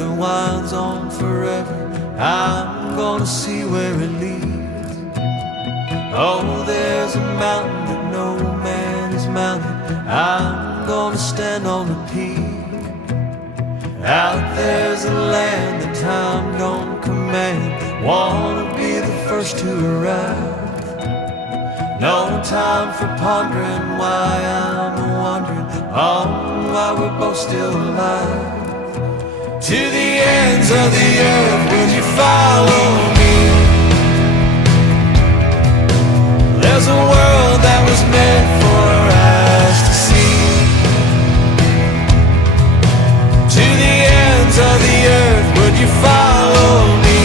that winds on forever. I'm gonna see where it leads. Oh, there's a mountain that no man has mounted. I'm gonna stand on the peak. Out there's a land that time don't command. Wanna be the first to arrive. No time for pondering why I'm wondering on why we're both still alive. To the ends of the earth, would you follow me? There's a world that was meant for us to see. To the ends of the earth, would you follow me?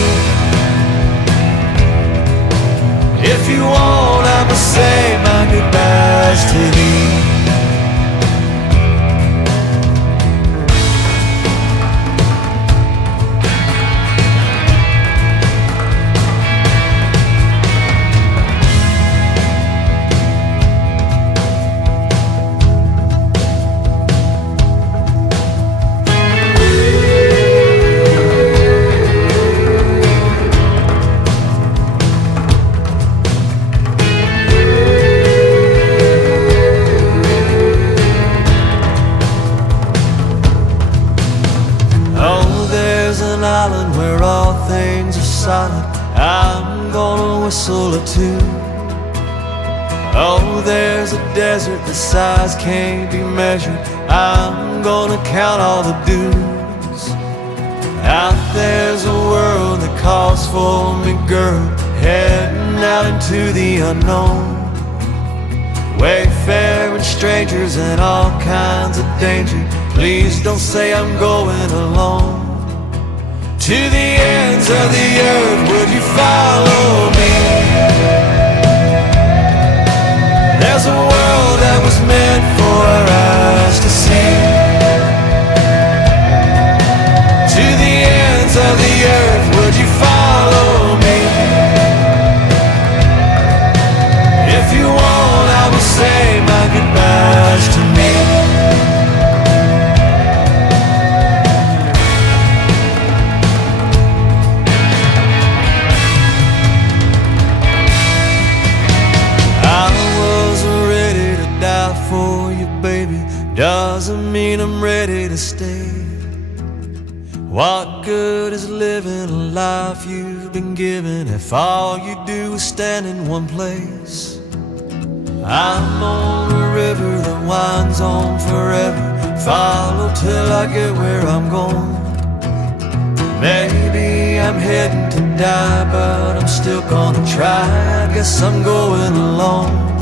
If you won't, I'ma say my goodbyes to thee. Island where all things are solid, I'm gonna whistle a tune. Oh, there's a desert the size can't be measured, I'm gonna count all the dunes. Out there's a world that calls for me, girl, heading out into the unknown. Wayfaring strangers and all kinds of danger, please don't say I'm going alone. To the ends of the earth, would you follow me? There's a world that was meant for us to see. To the ends of the earth, would you follow me? If you won't, I will say my goodbyes to me. For you, baby, doesn't mean I'm ready to stay. What good is living a life you've been given if all you do is stand in one place? I'm on a river that winds on forever, follow till I get where I'm going. Maybe I'm heading to die, but I'm still gonna try. I guess I'm going alone.